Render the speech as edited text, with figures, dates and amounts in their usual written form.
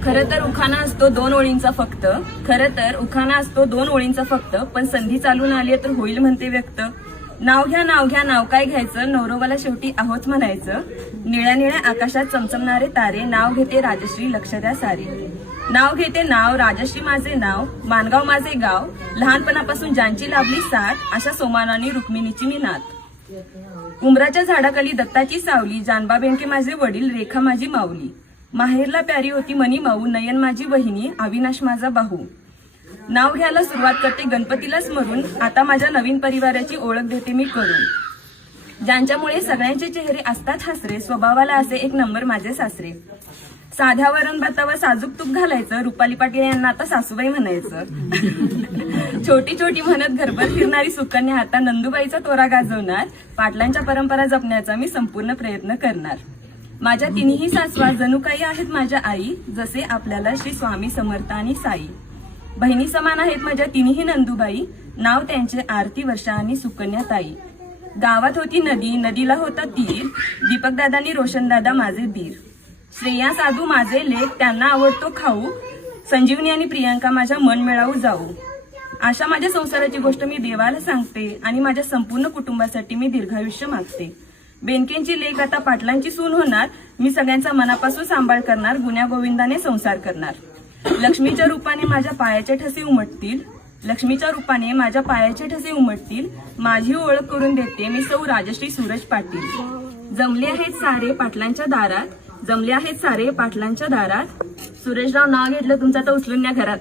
खरं तर उखाणा असतो 2 ओळींचा फक्त. खरं तर उखाणा असतो 2 ओळींचा फक्त. पण संधी चालून आली तर होईल म्हणते व्यक्त. नाव घ्या नाव घ्या नाव काय घ्यायचं, नवरोबाला शेवटी आहोच म्हणायचं. निळ्या निळ्या आकाशात चमचमणारे तारे, नाव घेते राजश्री लक्ष द्या सारे. नाव घेते नाव राजश्री माझे नाव, मानगाव माझे गाव, लहानपणापासून ज्यांची लाभली साथ, अशा सोमानानी रुक्मिणीची मी नात. उमराच्या झाडाखाली दत्ताची सावली, जानबा बेंके माझे वडील, रेखा माझी माऊली. माहेरला प्यारी होती मनी माऊ, नयन माझी बहिणी, अविनाश माझा भाऊ. नाव घ्यायला सुरुवात करते गणपतीला स्मरून, आता माझ्या नवीन परिवाराची ओळख देते मी करून. ज्यांच्यामुळे सगळ्यांचे चेहरे असतात हसरे, स्वभावाला असे एक नंबर माझे सासरे. साध्या वरण भातावर साजूक तूप घालायचं, रुपाली पाटील यांना आता सासूबाई म्हणायचं. छोटी छोटी म्हणत घरभर फिरणारी सुकन्या आता नंदुबाईचा तोरा गाजवणार. पाटलांच्या परंपरा जपण्याचा मी संपूर्ण प्रयत्न करणार. माझ्या तिन्ही सासवा जणू काही आहेत माझ्या आई, जसे आपल्याला श्री स्वामी समर्थ आणि साई. बहिणी समान आहेत माझ्या तिन्ही नंदुबाई, नाव त्यांचे आरती वर्षा आणि सुकन्या ताई. गावात होती नदी, नदीला होता तीर, दीपकदादांनी रोशनदादा माझे दीर. श्रेया साधू माझे लेख, त्यांना आवडतो खाऊ, संजीवनी आणि प्रियांका माझ्या मन मिळावू जाऊ. अशा माझ्या संसाराची गोष्ट मी देवाला सांगते आणि माझ्या संपूर्ण कुटुंबासाठी मी दीर्घायुष्य मागते. बेनकेंची लेख आता पाटलांची सून होणार, मी सगळ्यांचा मनापासून सांभाळ करणार, गुण्या गोविंदाने संसार करणार. लक्ष्मीच्या रूपाने माझ्या पायाचे ठसे उमटतील, लक्ष्मीच्या रूपाने माझ्या पायाचे ठसे उमटतील. माझी ओळख करून देते मी सौ राजश्री सूरज पाटील. जमले आहेत सारे पाटलांच्या दारात, जमले आहेत सारे पाटलांच्या दारात. सुरेशराव नाव घेतलं तुमचं तर उचलून न्या घरात.